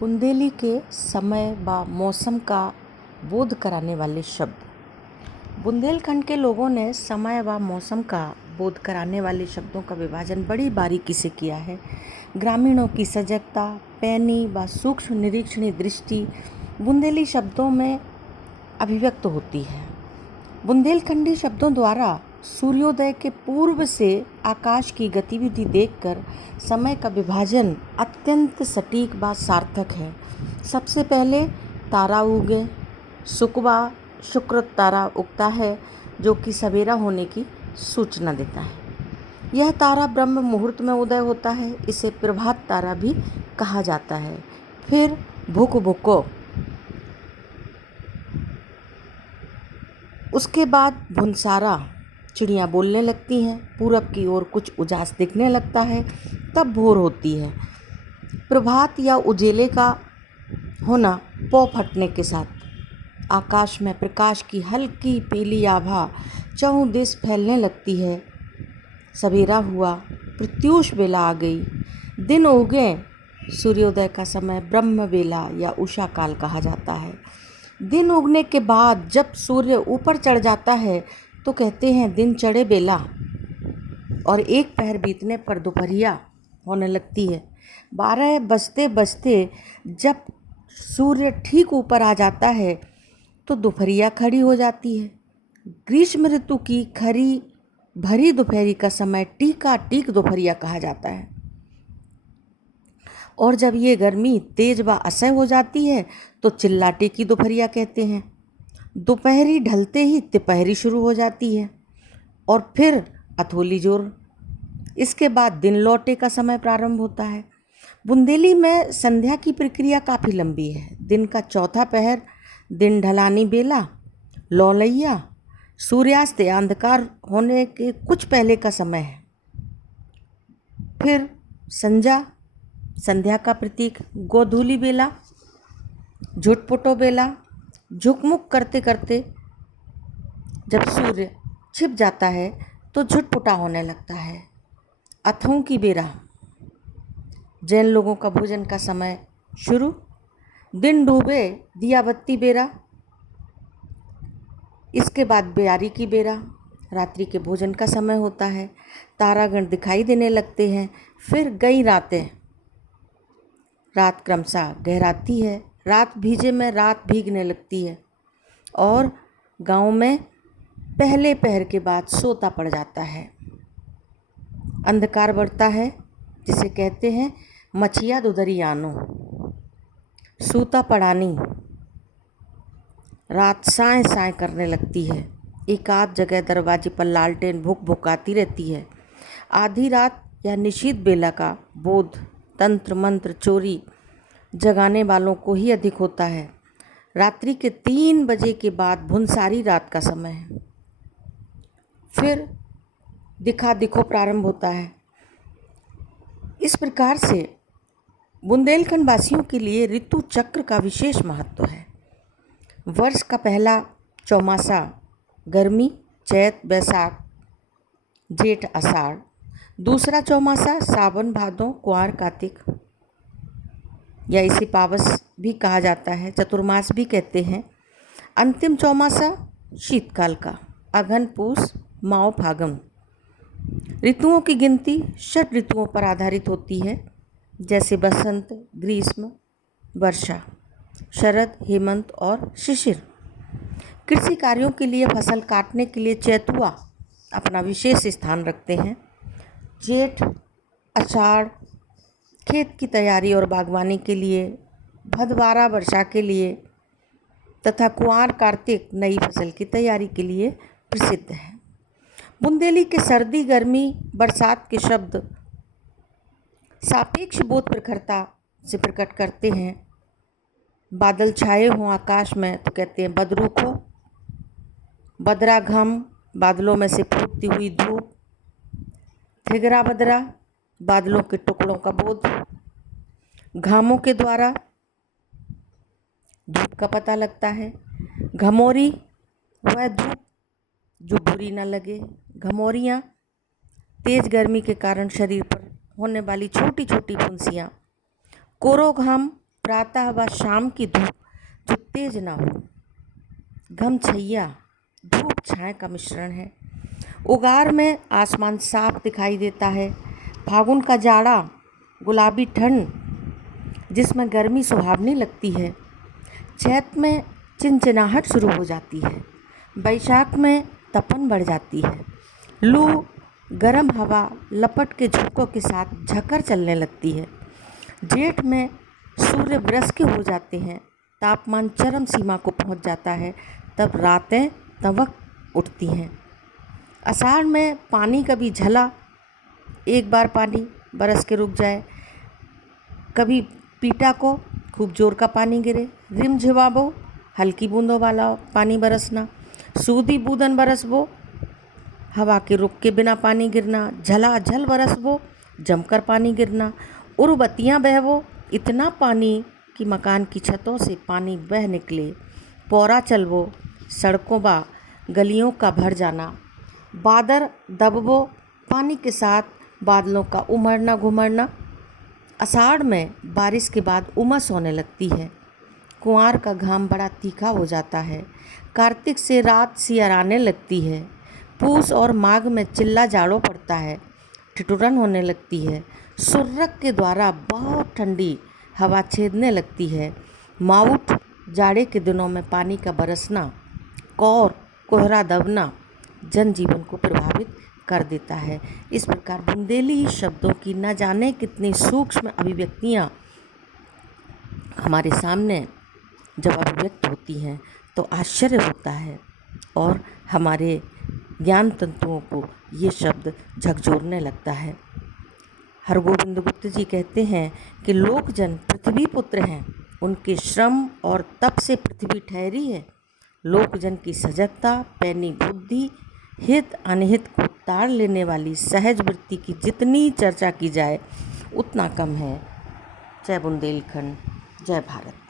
बुंदेली के समय व मौसम का बोध कराने वाले शब्द। बुंदेलखंड के लोगों ने समय व मौसम का बोध कराने वाले शब्दों का विभाजन बड़ी बारीकी से किया है। ग्रामीणों की सजगता, पैनी व सूक्ष्म निरीक्षणी दृष्टि बुंदेली शब्दों में अभिव्यक्त होती है। बुंदेलखंडी शब्दों द्वारा सूर्योदय के पूर्व से आकाश की गतिविधि देखकर समय का विभाजन अत्यंत सटीक व सार्थक है। सबसे पहले तारा उगे, शुक्र तारा उगता है जो कि सवेरा होने की सूचना देता है। यह तारा ब्रह्म मुहूर्त में उदय होता है, इसे प्रभात तारा भी कहा जाता है। फिर भुक भुको, उसके बाद भुनसारा, चिड़ियाँ बोलने लगती हैं। पूरब की ओर कुछ उजास दिखने लगता है, तब भोर होती है। प्रभात या उजेले का होना पौ फटने के साथ आकाश में प्रकाश की हल्की पीली आभा चहुं दिस फैलने लगती है। सवेरा हुआ, प्रत्यूष बेला आ गई, दिन उगे। सूर्योदय का समय ब्रह्म बेला या उषा काल कहा जाता है। दिन उगने के बाद जब सूर्य ऊपर चढ़ जाता है तो कहते हैं दिन चढ़े बेला, और एक पहर बीतने पर दोपहरिया होने लगती है। 12 बजते बजते जब सूर्य ठीक ऊपर आ जाता है तो दोपहरिया खड़ी हो जाती है। ग्रीष्म ऋतु की खरी भरी दोपहरी का समय टीका टीक दोपहरिया कहा जाता है। और जब ये गर्मी तेज व असह्य हो जाती है तो चिल्लाटे की दोपहरिया कहते हैं। दोपहरी ढलते ही तिपहरी शुरू हो जाती है और फिर अथोली जोर। इसके बाद दिन लौटे का समय प्रारंभ होता है। बुंदेली में संध्या की प्रक्रिया काफ़ी लंबी है। दिन का चौथा पहर दिन ढलानी बेला, लौलैया, सूर्यास्त या अंधकार होने के कुछ पहले का समय है। फिर संध्या का प्रतीक गोधूली बेला, झुटपुटो बेला। झुकमुक करते करते जब सूर्य छिप जाता है तो झुटपुटा होने लगता है। अथों की बेरा, जैन लोगों का भोजन का समय शुरू। दिन डूबे दिया बत्ती बेरा। इसके बाद ब्यारी की बेरा, रात्रि के भोजन का समय होता है। तारागण दिखाई देने लगते हैं। फिर गई रातें, रात क्रमशः गहराती है। रात भीजे में रात भीगने लगती है और गांव में पहले पहर के बाद सोता पड़ जाता है। अंधकार बढ़ता है, जिसे कहते हैं मछिया दुदरियानो, सूता पड़ानी। रात साए साए करने लगती है। एक आध जगह दरवाजे पर लालटेन भुक भुकाती रहती है। आधी रात या निशीथ बेला का बोध तंत्र मंत्र चोरी जगाने वालों को ही अधिक होता है। रात्रि के 3 बजे के बाद भुनसारी रात का समय है। फिर दिखा दिखो प्रारंभ होता है। इस प्रकार से बुंदेलखंड वासियों के लिए ऋतु चक्र का विशेष महत्व है। वर्ष का पहला चौमासा गर्मी चैत बैसाख जेठ आषाढ़, दूसरा चौमासा सावन भादों कुंवार कार्तिक, या इसे पावस भी कहा जाता है, चतुर्मास भी कहते हैं। अंतिम चौमासा शीतकाल का अघन पूस माओ फागुन। ऋतुओं की गिनती 6 ऋतुओं पर आधारित होती है, जैसे बसंत, ग्रीष्म, वर्षा, शरद, हेमंत और शिशिर। कृषि कार्यों के लिए फसल काटने के लिए चैतुआ अपना विशेष स्थान रखते हैं। जेठ आषाढ़ खेत की तैयारी और बागवानी के लिए, भदवारा वर्षा के लिए तथा कुंवार कार्तिक नई फसल की तैयारी के लिए प्रसिद्ध है। बुंदेली के सर्दी गर्मी बरसात के शब्द सापेक्ष बोध प्रखरता से प्रकट करते हैं। बादल छाए हों आकाश में तो कहते हैं बदरू को, बदरा घम, बादलों में से फूटती हुई धूप, थिगरा बदरा, बादलों के टुकड़ों का बोध। घामों के द्वारा धूप का पता लगता है। घमौरी वह धूप जो बुरी न लगे। घमौरियाँ तेज गर्मी के कारण शरीर पर होने वाली छोटी छोटी फुंसियाँ। कोरो घाम प्रातः व शाम की धूप जो तेज ना हो। घम छैया धूप छाया का मिश्रण है। उगार में आसमान साफ दिखाई देता है। फागुन का जाड़ा गुलाबी ठंड जिसमें गर्मी सुहावनी लगती है। चैत में चिनचिनाहट शुरू हो जाती है। बैसाख में तपन बढ़ जाती है। लू गर्म हवा लपट के झोंकों के साथ झकर चलने लगती है। जेठ में सूर्य वृष के हो जाते हैं। तापमान चरम सीमा को पहुंच जाता है। तब रातें तवक उठती हैं। आषाढ़ में पानी कभी झला, एक बार पानी बरस के रुक जाए, कभी पीटा को खूब जोर का पानी गिरे, रिम झिवाबो हल्की बूंदों वाला पानी बरसना, सूदी बूंदन बरसबो हवा के रुक के बिना पानी गिरना, झलाझल बरसबो जमकर पानी गिरना, उर्वतियाँ बहबो इतना पानी कि मकान की छतों से पानी बह निकले, पौरा चलबो सड़कों बा गलियों का भर जाना, बादर दबबो पानी के साथ बादलों का उमड़ना घुमड़ना। आषाढ़ में बारिश के बाद उमस होने लगती है। कुंवार का घाम बड़ा तीखा हो जाता है। कार्तिक से रात सियाराने लगती है। पूस और माघ में चिल्ला जाड़ों पड़ता है। ठिठुरन होने लगती है। सुर्रक के द्वारा बहुत ठंडी हवा छेदने लगती है। माउठ जाड़े के दिनों में पानी का बरसना, कौर कोहरा दबना जनजीवन को प्रभावित कर देता है। इस प्रकार बुंदेली शब्दों की न जाने कितनी सूक्ष्म अभिव्यक्तियाँ हमारे सामने जब अभिव्यक्त होती हैं तो आश्चर्य होता है और हमारे ज्ञान तंतुओं को ये शब्द झकझोरने लगता है। हरगोविंद गुप्त जी कहते हैं कि लोकजन पृथ्वी पुत्र हैं, उनके श्रम और तप से पृथ्वी ठहरी है। लोकजन की सजगता, पैनी बुद्धि, हित अनहित को ताड़ लेने वाली सहज वृत्ति की जितनी चर्चा की जाए उतना कम है। जय बुंदेलखंड, जय भारत।